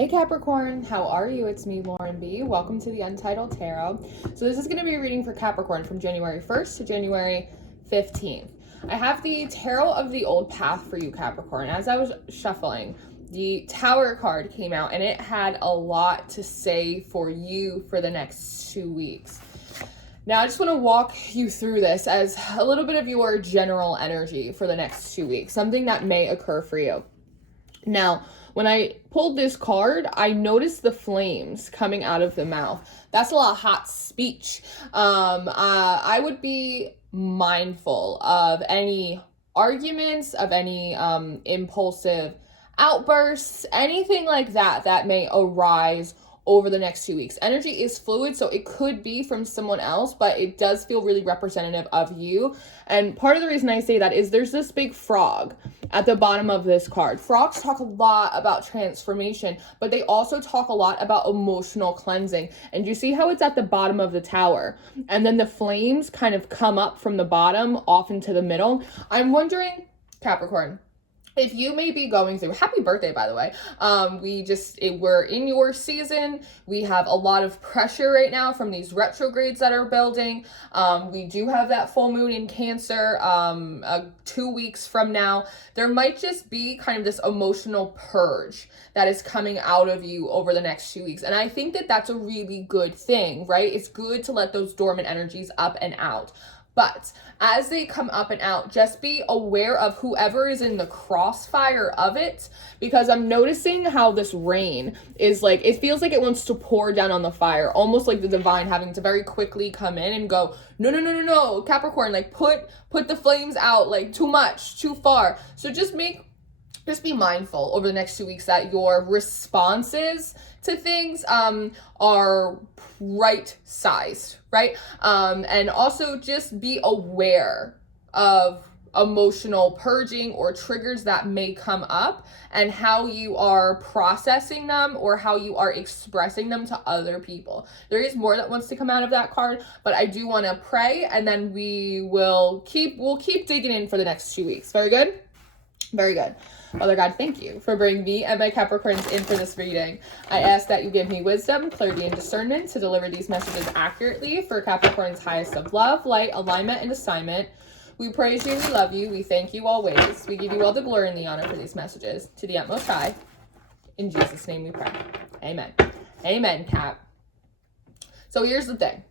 Hey Capricorn, how are you? It's me, Lauren B. Welcome to the Untitled Tarot. So this is going to be a reading for Capricorn from January 1st to January 15th. I have the Tarot of the Old Path for you, Capricorn. As I was shuffling, the Tower card came out and it had a lot to say for you for the next 2 weeks. Now, I just want to walk you through this as a little bit of your general energy for the next 2 weeks, something that may occur for you. Now, when I pulled this card, I noticed the flames coming out of the mouth. That's a lot of hot speech. I would be mindful of any arguments, of any impulsive outbursts, anything like that that may arise over the next 2 weeks. Energy is fluid, so it could be from someone else, but it does feel really representative of you. And part of the reason I say that is there's this big frog at the bottom of this card. Frogs talk a lot about transformation, but they also talk a lot about emotional cleansing. And you see how it's at the bottom of the tower, and then the flames kind of come up from the bottom off into the middle. I'm wondering, Capricorn, if you may be going through, happy birthday, by the way. We're in your season. We have a lot of pressure right now from these retrogrades that are building. We do have that full moon in Cancer 2 weeks from now. There might just be kind of this emotional purge that is coming out of you over the next 2 weeks. And I think that that's a really good thing, right? It's good to let those dormant energies up and out. But as they come up and out, just be aware of whoever is in the crossfire of it, because I'm noticing how this rain is like, it feels like it wants to pour down on the fire, almost like the divine having to very quickly come in and go, no, Capricorn, like put the flames out, like too much, too far. So just be mindful over the next 2 weeks that your responses to things are right sized, right? And also just be aware of emotional purging or triggers that may come up and how you are processing them or how you are expressing them to other people. There is more that wants to come out of that card, but I do want to pray, and then we'll keep digging in for the next 2 weeks. Very good? Very good. Father God, thank you for bringing me and my Capricorns in for this reading. I ask that you give me wisdom, clarity, and discernment to deliver these messages accurately for Capricorn's highest of love, light, alignment, and assignment. We praise you, we love you, we thank you always. We give you all the glory and the honor for these messages. To the utmost high. In Jesus' name we pray. Amen. Amen, Cap. So here's the thing.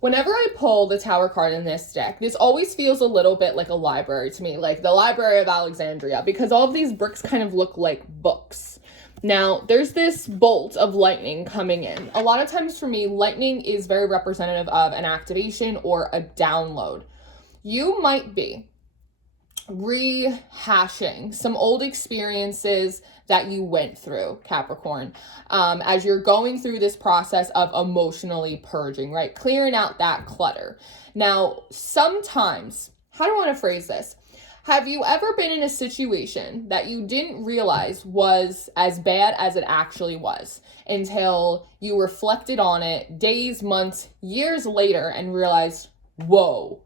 Whenever I pull the Tower card in this deck, this always feels a little bit like a library to me, like the Library of Alexandria, because all of these bricks kind of look like books. Now, there's this bolt of lightning coming in. A lot of times for me, lightning is very representative of an activation or a download. You might be rehashing some old experiences that you went through, Capricorn, as you're going through this process of emotionally purging, right? Clearing out that clutter. Now, sometimes, how do I want to phrase this? Have you ever been in a situation that you didn't realize was as bad as it actually was until you reflected on it days, months, years later and realized, whoa,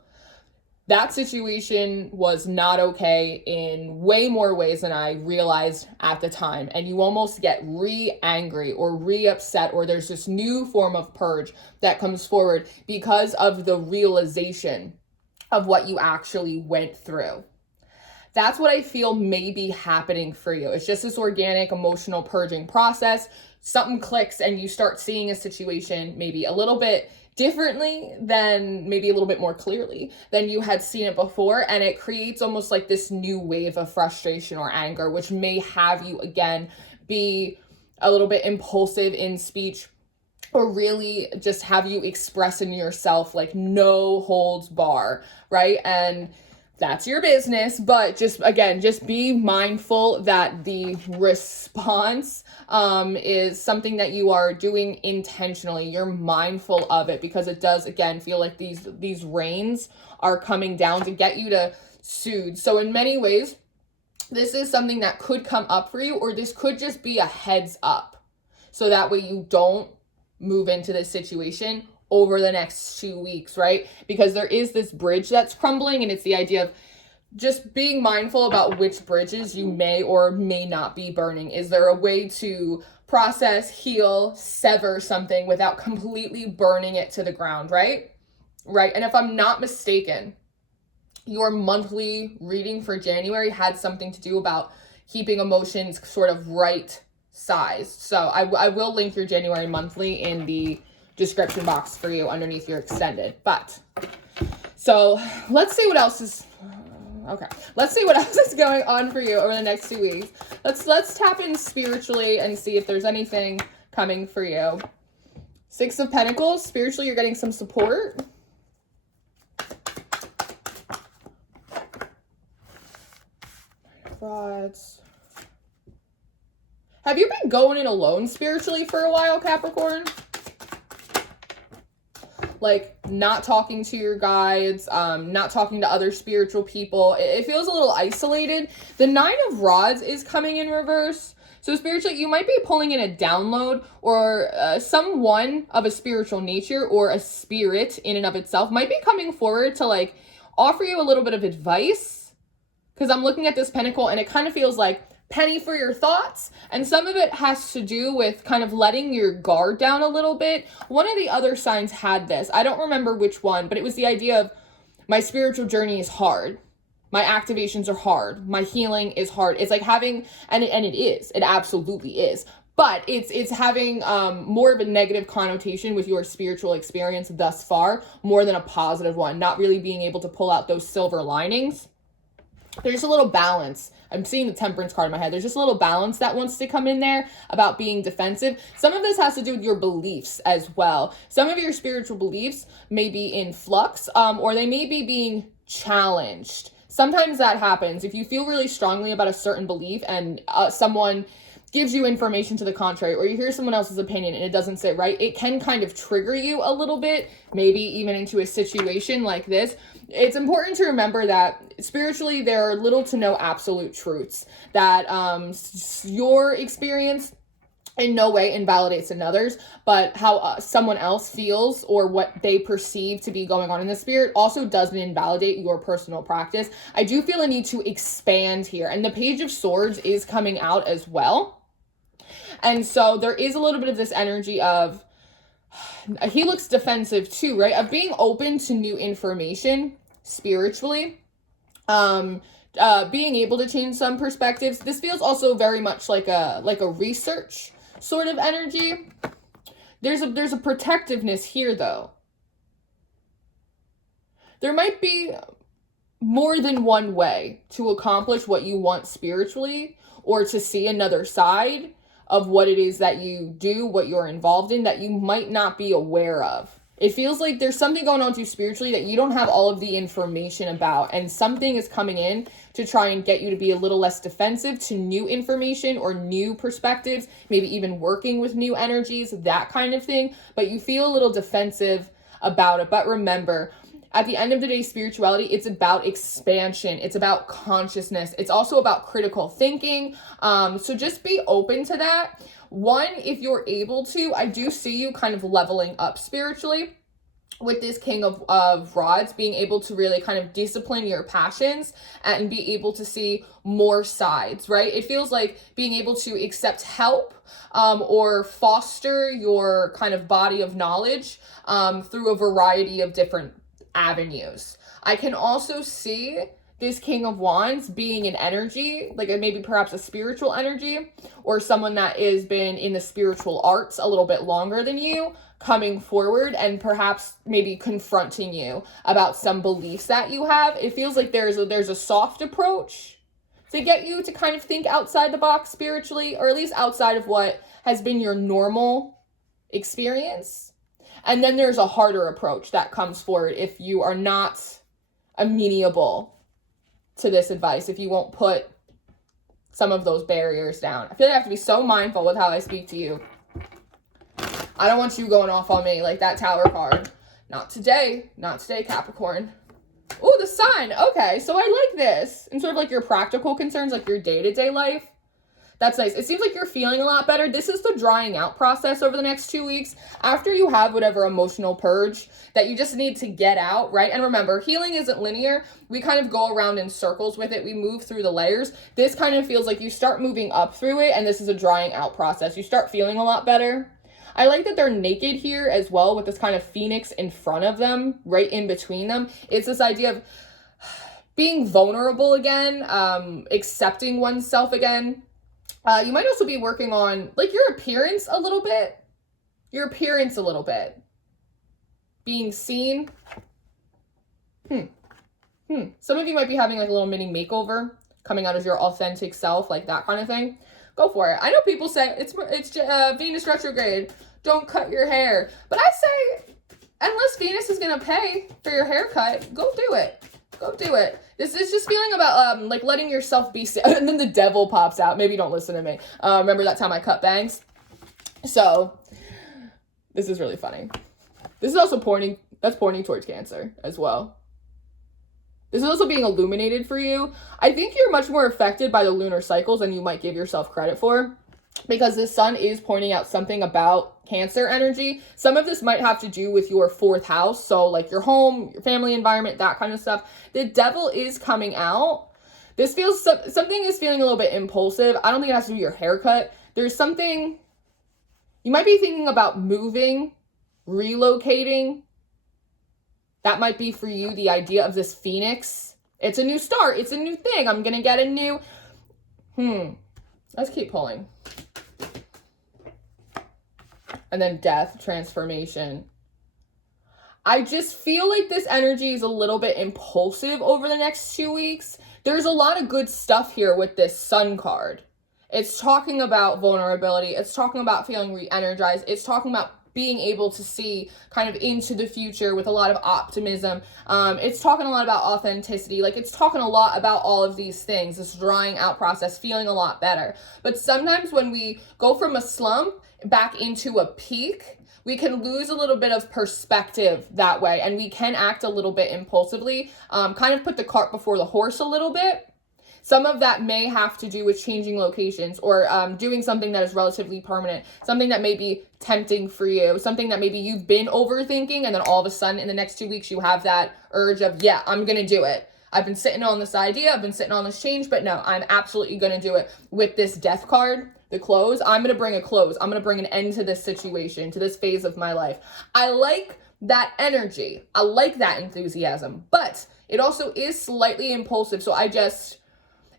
that situation was not okay in way more ways than I realized at the time. And you almost get re-angry or re-upset, or there's this new form of purge that comes forward because of the realization of what you actually went through. That's what I feel may be happening for you. It's just this organic emotional purging process. Something clicks and you start seeing a situation maybe a little bit differently, than maybe a little bit more clearly than you had seen it before, and it creates almost like this new wave of frustration or anger, which may have you again be a little bit impulsive in speech, or really just have you expressing yourself like no holds bar, right? And that's your business, but just be mindful that the response is something that you are doing intentionally. You're mindful of it because it does, again, feel like these rains are coming down to get you to soothe. So in many ways, this is something that could come up for you, or this could just be a heads up. So that way you don't move into this situation over the next 2 weeks, right? Because there is this bridge that's crumbling, and it's the idea of just being mindful about which bridges you may or may not be burning. Is there a way to process, heal, sever something without completely burning it to the ground, right? Right. And if I'm not mistaken, your monthly reading for January had something to do about keeping emotions sort of right sized. So I will link your January monthly in the description box for you underneath your extended. But so let's see what else is okay. Let's see what else is going on for you over the next 2 weeks. Let's tap in spiritually and see if there's anything coming for you. 6 of Pentacles, spiritually you're getting some support. Rods. Have you been going it alone spiritually for a while, Capricorn? Like not talking to your guides, not talking to other spiritual people. It feels a little isolated. The 9 of Rods is coming in reverse. So spiritually, you might be pulling in a download or someone of a spiritual nature or a spirit in and of itself might be coming forward to like offer you a little bit of advice. Because I'm looking at this pentacle and it kind of feels like penny for your thoughts. And some of it has to do with kind of letting your guard down a little bit. One of the other signs had this. I don't remember which one, but it was the idea of my spiritual journey is hard. My activations are hard. My healing is hard. It's like having, and it is. It absolutely is. But it's having more of a negative connotation with your spiritual experience thus far, more than a positive one. Not really being able to pull out those silver linings. There's a little balance. I'm seeing the Temperance card in my head. There's just a little balance that wants to come in there about being defensive. Some of this has to do with your beliefs as well. Some of your spiritual beliefs may be in flux, or they may be being challenged. Sometimes that happens. If you feel really strongly about a certain belief and someone gives you information to the contrary, or you hear someone else's opinion and it doesn't sit right, it can kind of trigger you a little bit, maybe even into a situation like this. It's important to remember that spiritually there are little to no absolute truths, that your experience in no way invalidates another's, but how someone else feels or what they perceive to be going on in the spirit also doesn't invalidate your personal practice. I do feel a need to expand here, and the Page of Swords is coming out as well. And so there is a little bit of this energy of, he looks defensive too, right? Of being open to new information spiritually, being able to change some perspectives. This feels also very much like a research sort of energy. There's a protectiveness here though. There might be more than one way to accomplish what you want spiritually, or to see another side of what it is that you do, what you're involved in, that you might not be aware of. It feels like there's something going on with you spiritually that you don't have all of the information about, and something is coming in to try and get you to be a little less defensive to new information or new perspectives, maybe even working with new energies, that kind of thing, but you feel a little defensive about it. But remember, at the end of the day, spirituality, it's about expansion. It's about consciousness. It's also about critical thinking. So just be open to that. One, if you're able to, I do see you kind of leveling up spiritually with this King of Rods, being able to really kind of discipline your passions and be able to see more sides, right? It feels like being able to accept help or foster your kind of body of knowledge through a variety of different avenues. I can also see this King of Wands being an energy, like maybe perhaps a spiritual energy, or someone that has been in the spiritual arts a little bit longer than you, coming forward and perhaps maybe confronting you about some beliefs that you have. It feels like there's a soft approach to get you to kind of think outside the box spiritually, or at least outside of what has been your normal experience. And then there's a harder approach that comes forward if you are not amenable to this advice, if you won't put some of those barriers down. I feel like I have to be so mindful with how I speak to you. I don't want you going off on me like that Tower card. Not today. Not today, Capricorn. Oh, the Sun. Okay, so I like this. And sort of like your practical concerns, like your day-to-day life. That's nice. It seems like you're feeling a lot better. This is the drying out process over the next 2 weeks. After you have whatever emotional purge that you just need to get out, right? And remember, healing isn't linear. We kind of go around in circles with it. We move through the layers. This kind of feels like you start moving up through it, and this is a drying out process. You start feeling a lot better. I like that they're naked here as well with this kind of phoenix in front of them, right in between them. It's this idea of being vulnerable again, accepting oneself again. You might also be working on like your appearance a little bit. Being seen. Some of you might be having like a little mini makeover, coming out as your authentic self, like that kind of thing. Go for it. I know people say it's Venus retrograde, don't cut your hair. But I say, unless Venus is going to pay for your haircut, go do it. Go do it. This is just feeling about like letting yourself be seen. And then the devil pops out. Maybe don't listen to me. Remember that time I cut bangs? So this is really funny. This is also pointing towards Cancer as well. This is also being illuminated for you. I think you're much more affected by the lunar cycles than you might give yourself credit for, because the sun is pointing out something about Cancer energy. Some of this might have to do with your 4th house. So like your home, your family environment, that kind of stuff. The devil is coming out. This feels, something is feeling a little bit impulsive. I don't think it has to do with your haircut. There's something, you might be thinking about moving, relocating. That might be for you the idea of this phoenix. It's a new start. It's a new thing. I'm going to get a new... Let's keep pulling. And then death, transformation. I just feel like this energy is a little bit impulsive over the next 2 weeks. There's a lot of good stuff here with this sun card. It's talking about vulnerability. It's talking about feeling re-energized. It's talking about being able to see kind of into the future with a lot of optimism. It's talking a lot about authenticity. Like, it's talking a lot about all of these things, this drying out process, feeling a lot better. But sometimes when we go from a slump back into a peak, we can lose a little bit of perspective that way, and we can act a little bit impulsively, kind of put the cart before the horse a little bit. Some of that may have to do with changing locations or doing something that is relatively permanent, something that may be tempting for you, something that maybe you've been overthinking, and then all of a sudden in the next 2 weeks you have that urge of, yeah, I'm going to do it. I've been sitting on this idea, I've been sitting on this change, but no, I'm absolutely going to do it. With this death card, the close, I'm going to bring a close. I'm going to bring an end to this situation, to this phase of my life. I like that energy. I like that enthusiasm, but it also is slightly impulsive. So I just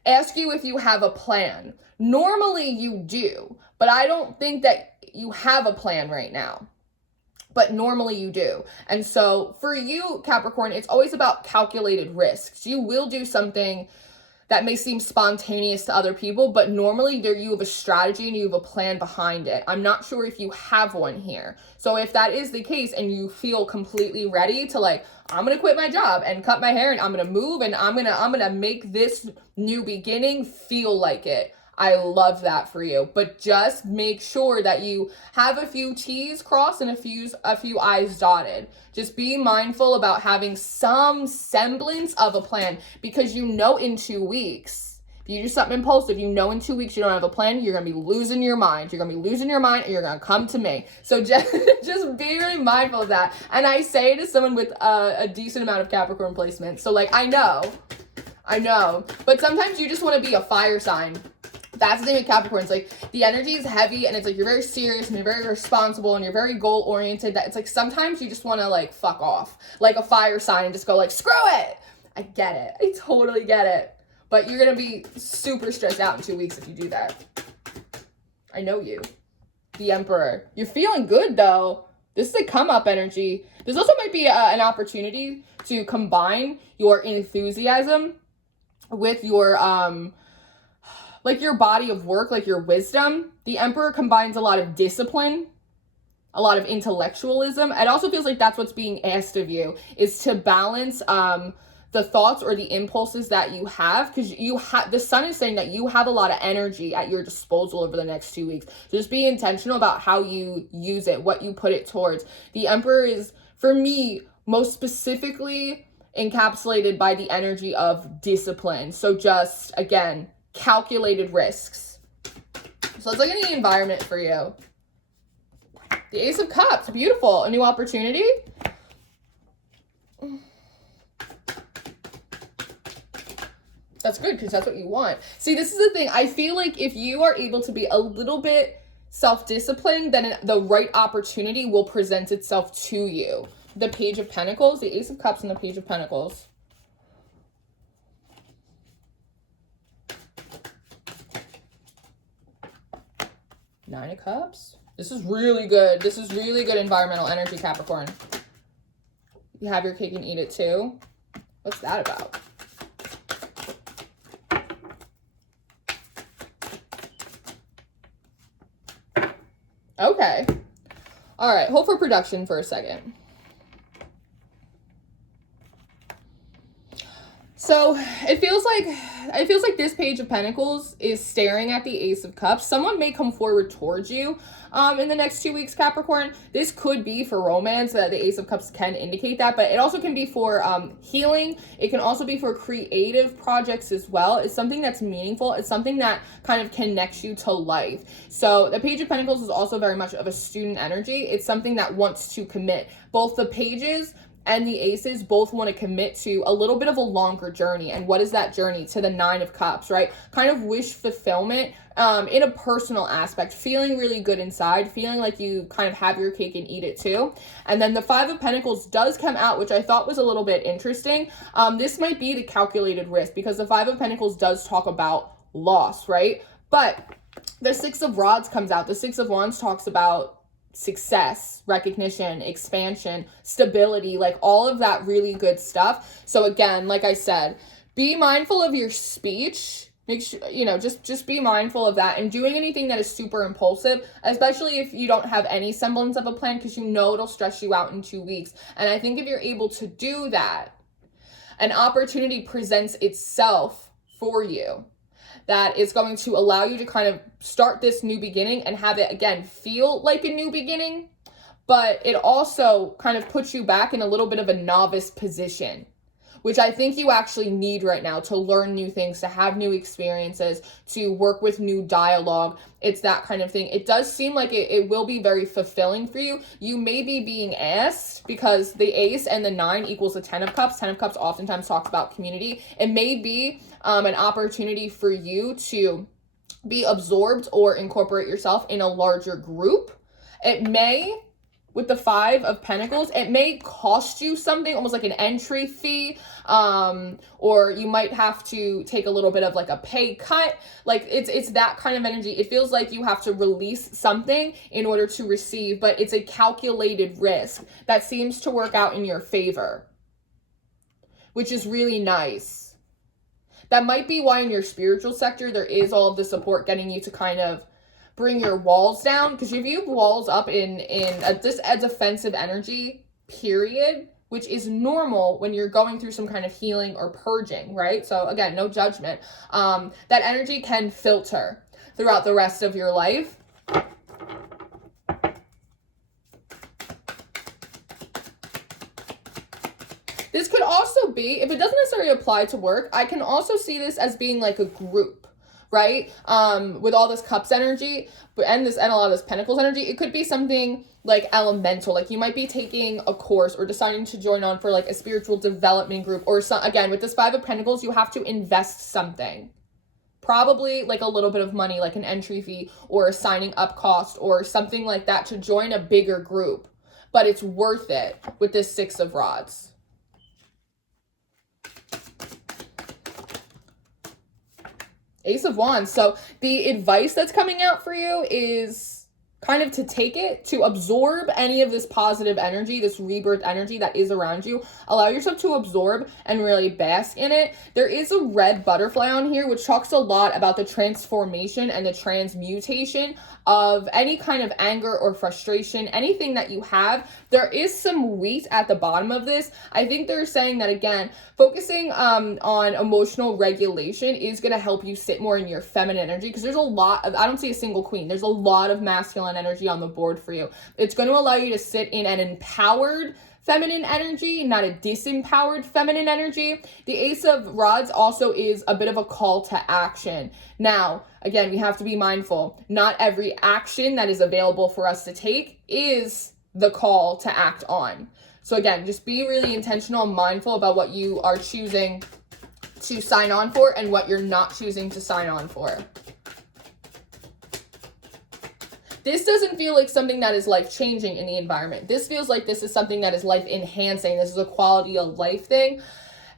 ask you if you have a plan. Normally you do, but I don't think that you have a plan right now. But normally you do. And so for you, Capricorn, it's always about calculated risks. You will do something that may seem spontaneous to other people, but normally you have a strategy and you have a plan behind it. I'm not sure if you have one here. So if that is the case and you feel completely ready to like, I'm going to quit my job and cut my hair and I'm going to move and I'm going to make this new beginning feel like it. I love that for you, but just make sure that you have a few T's crossed and a few I's dotted. Just be mindful about having some semblance of a plan, because you know in 2 weeks, if you do something impulsive, you know in 2 weeks you don't have a plan, you're going to be losing your mind. You're going to be losing your mind and you're going to come to me. So just be really mindful of that. And I say it to someone with a decent amount of Capricorn placement. So like, I know, but sometimes you just want to be a fire sign. That's the thing with Capricorn. It's like the energy is heavy and it's like you're very serious and you're very responsible and you're very goal oriented. That it's like sometimes you just want to like fuck off like a fire sign and just go like, screw it. I get it. I totally get it. But you're going to be super stressed out in 2 weeks if you do that. I know you. The Emperor. You're feeling good though. This is a come up energy. This also might be an opportunity to combine your enthusiasm with your, like your body of work, like your wisdom. The Emperor combines a lot of discipline, a lot of intellectualism. It also feels like that's what's being asked of you, is to balance the thoughts or the impulses that you have, because the sun is saying that you have a lot of energy at your disposal over the next 2 weeks. So just be intentional about how you use it, what you put it towards. The Emperor is, for me, most specifically encapsulated by the energy of discipline. So just, again, calculated risks. So let's look at the environment for you. The Ace of Cups, beautiful. A new opportunity. That's good because that's what you want. See, this is the thing. I feel like if you are able to be a little bit self-disciplined, then the right opportunity will present itself to you. The Page of Pentacles, the Ace of Cups, and the Page of Pentacles. Nine of Cups. This is really good. This is really good environmental energy, Capricorn. You have your cake and eat it too. What's that about? Okay. All right. Hold for production for a second. So it feels like this Page of Pentacles is staring at the Ace of Cups. Someone may come forward towards you in the next 2 weeks, Capricorn. This could be for romance. The Ace of Cups can indicate that, but it also can be for healing. It can also be for creative projects as well. It's something that's meaningful. It's something that kind of connects you to life. So the Page of Pentacles is also very much of a student energy. It's something that wants to commit. Both the pages and the aces both want to commit to a little bit of a longer journey. And what is that journey? To the Nine of Cups, right? Kind of wish fulfillment in a personal aspect, feeling really good inside, feeling like you kind of have your cake and eat it too. And then the Five of Pentacles does come out, which I thought was a little bit interesting. This might be the calculated risk because the Five of Pentacles does talk about loss, right? But the Six of Rods comes out. The Six of Wands talks about success, recognition, expansion, stability, like all of that really good stuff. So again, like I said, be mindful of your speech. Make sure, just be mindful of that, and doing anything that is super impulsive, especially if you don't have any semblance of a plan, because it'll stress you out in 2 weeks. And I think if you're able to do that, an opportunity presents itself for you that is going to allow you to kind of start this new beginning and have it, again, feel like a new beginning, but it also kind of puts you back in a little bit of a novice position, which I think you actually need right now to learn new things, to have new experiences, to work with new dialogue. It's that kind of thing. It does seem like it will be very fulfilling for you. You may be being asked, because the Ace and the 9 equals the 10 of Cups. 10 of Cups oftentimes talks about community. It may be an opportunity for you to be absorbed or incorporate yourself in a larger group. It may, with the Five of Pentacles, it may cost you something, almost like an entry fee, or you might have to take a little bit of like a pay cut. Like it's that kind of energy. It feels like you have to release something in order to receive, but it's a calculated risk that seems to work out in your favor, which is really nice. That might be why in your spiritual sector, there is all of the support getting you to kind of bring your walls down, because if you have walls up in this a defensive energy period, which is normal when you're going through some kind of healing or purging, right? So again, no judgment. That energy can filter throughout the rest of your life. This could also be, if it doesn't necessarily apply to work, I can also see this as being like a group, right? With all this Cups energy and a lot of this Pentacles energy, it could be something like elemental. Like you might be taking a course or deciding to join on for like a spiritual development group, or again, with this Five of Pentacles, you have to invest something. Probably like a little bit of money, like an entry fee or a signing up cost or something like that to join a bigger group. But it's worth it with this Six of Rods. Ace of Wands. So the advice that's coming out for you is kind of to take it, to absorb any of this positive energy, this rebirth energy that is around you. Allow yourself to absorb and really bask in it. There is a red butterfly on here, which talks a lot about the transformation and the transmutation of any kind of anger or frustration, anything that you have. There is some wheat at the bottom of this. I think they're saying that, again, focusing on emotional regulation is going to help you sit more in your feminine energy, because there's a lot of, I don't see a single queen. There's a lot of masculine energy on the board for you. It's going to allow you to sit in an empowered feminine energy, not a disempowered feminine energy. The Ace of Rods also is a bit of a call to action. Now, again, we have to be mindful. Not every action that is available for us to take is the call to act on. So again, just be really intentional and mindful about what you are choosing to sign on for and what you're not choosing to sign on for. This doesn't feel like something that is life-changing in the environment. This feels like this is something that is life-enhancing. This is a quality of life thing.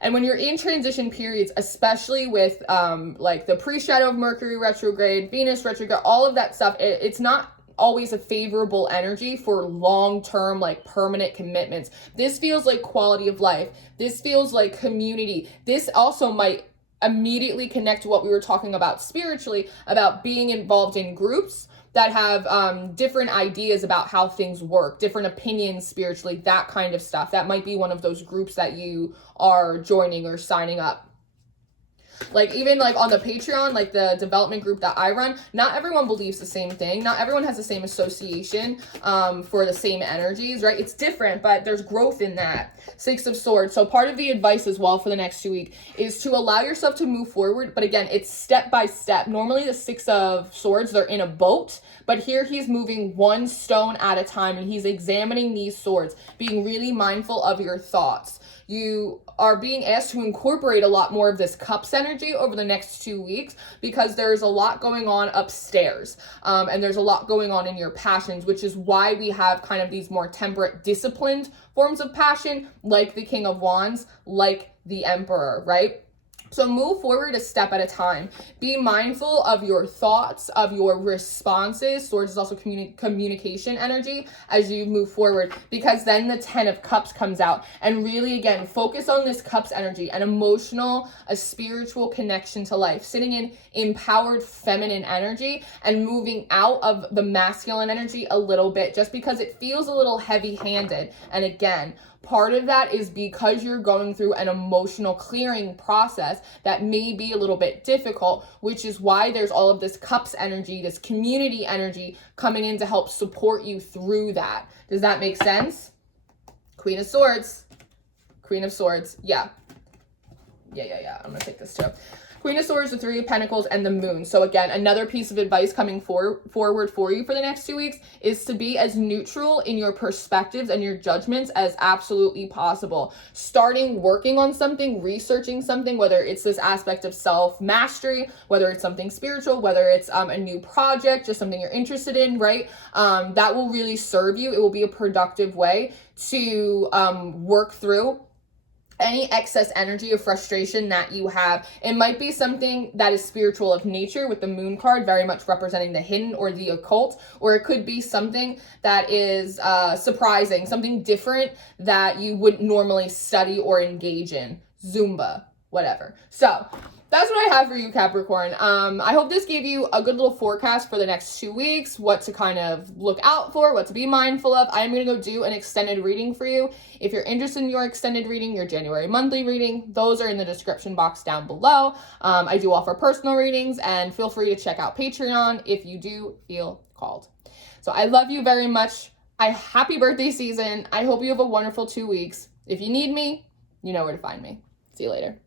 And when you're in transition periods, especially with like the pre-shadow of Mercury retrograde, Venus retrograde, all of that stuff, it's not always a favorable energy for long-term, like permanent commitments. This feels like quality of life. This feels like community. This also might immediately connect to what we were talking about spiritually, about being involved in groups that have different ideas about how things work, different opinions spiritually, that kind of stuff. That might be one of those groups that you are joining or signing up. Like even like on the Patreon, like the development group that I run, not everyone believes the same thing. Not everyone has the same association for the same energies, right? It's different, but there's growth in that. Six of Swords. So part of the advice as well for the next 2 weeks is to allow yourself to move forward. But again, it's step by step. Normally the Six of Swords, they're in a boat, but here he's moving one stone at a time and he's examining these swords, being really mindful of your thoughts. You are being asked to incorporate a lot more of this cups energy over the next 2 weeks because there's a lot going on upstairs and there's a lot going on in your passions, which is why we have kind of these more temperate, disciplined forms of passion like the King of Wands, like the Emperor, right? So move forward a step at a time. Be mindful of your thoughts, of your responses. Swords is also communication energy as you move forward, because then the 10 of Cups comes out. And really, again, focus on this Cups energy, an emotional, a spiritual connection to life, sitting in empowered feminine energy and moving out of the masculine energy a little bit, just because it feels a little heavy-handed. And again, part of that is because you're going through an emotional clearing process that may be a little bit difficult, which is why there's all of this Cups energy, this community energy coming in to help support you through that. Does that make sense? Queen of Swords. Queen of Swords. Yeah. I'm going to take this too. Queen of Swords, the Three of Pentacles, and the Moon. So again, another piece of advice coming forward for you for the next 2 weeks is to be as neutral in your perspectives and your judgments as absolutely possible. Starting working on something, researching something, whether it's this aspect of self-mastery, whether it's something spiritual, whether it's a new project, just something you're interested in, right? That will really serve you. It will be a productive way to work through any excess energy or frustration that you have. It might be something that is spiritual of nature with the Moon card very much representing the hidden or the occult, or it could be something that is surprising, something different that you wouldn't normally study or engage in. Zumba, whatever. So that's what I have for you, Capricorn. I hope this gave you a good little forecast for the next 2 weeks, what to kind of look out for, what to be mindful of. I'm going to go do an extended reading for you. If you're interested in your extended reading, your January monthly reading, those are in the description box down below. I do offer personal readings, and feel free to check out Patreon if you do feel called. So I love you very much. Happy birthday season. I hope you have a wonderful 2 weeks. If you need me, you know where to find me. See you later.